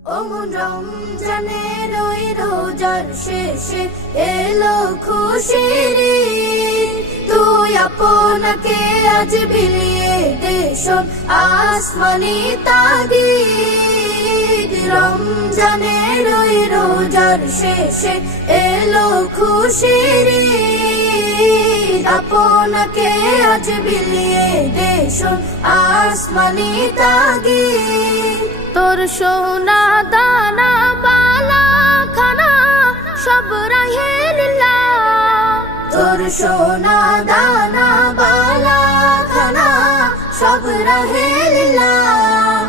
অমন রমজানের ওই রোজার শেষে এলো খুশির ঈদ। তুই আপনাকে আজ বিলিয়ে দে শোন আসমানি তাগিদ। রমজানের ওই রোজার শেষে এলো খুশির ঈদ। আপনাকে আজ বিলিয়ে দে শোন আসমানি তাগিদ। তোর সোনা দানা বালা খানা সব রাহে লিল্লাহ। তোর সোনা দানা বালা খানা সব রাহে লিল্লাহ।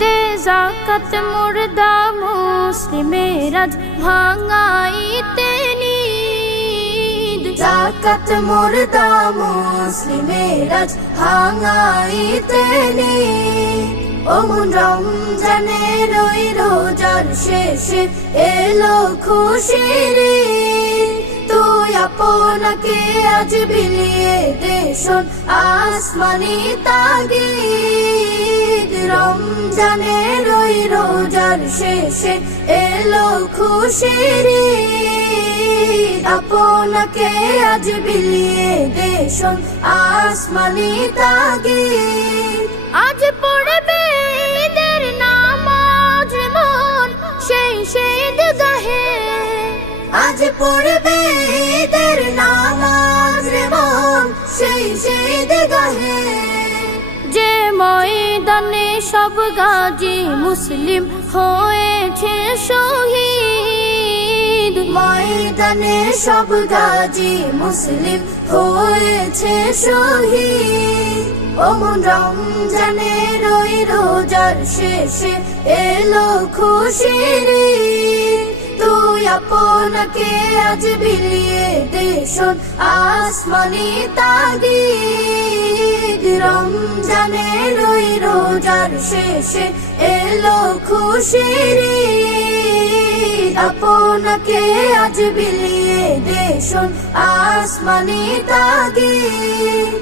দে যাকাত মুর্দা মুসলিমের আজ ভাঙাইতে নিদ। যাকাত মুর্দা মুসলিমের আজ ভাঙাইতে নিদ। অমন রমজানের ওই রোজার শেষে এলো খুশির ঈদ। তুই আপনাকে আজ বিলিয়ে দে শোন আসমানি তাগিদ। রমজানের ওই রোজার শেষে এলো খুশির ঈদ। আপনাকে আজ বিলিয়ে দে শোন আসমানি তাগিদ। আজ পড়বে ঈদের নামাজ মন সেই ঈদগাহে। আজ পড়বে ঈদের নামাজ মন সেই ঈদগাহে। যে ময়দানে সব গাজী মুসলিম হয়েছে শহীদ। ময়দানে সব গাজী মুসলিম হয়েছে শহীদ। অমন রমজানের ওই রোজার শেষে এলো খুশির ঈদ। তুই আপনাকে আজ বিলিয়ে দে শোন আসমানি তাগিদ। রমজানের ওই রোজার শেষে এলো খুশির ঈদ। আপনাকে আজ বিলিয়ে দে শোন আসমানি তাগিদ।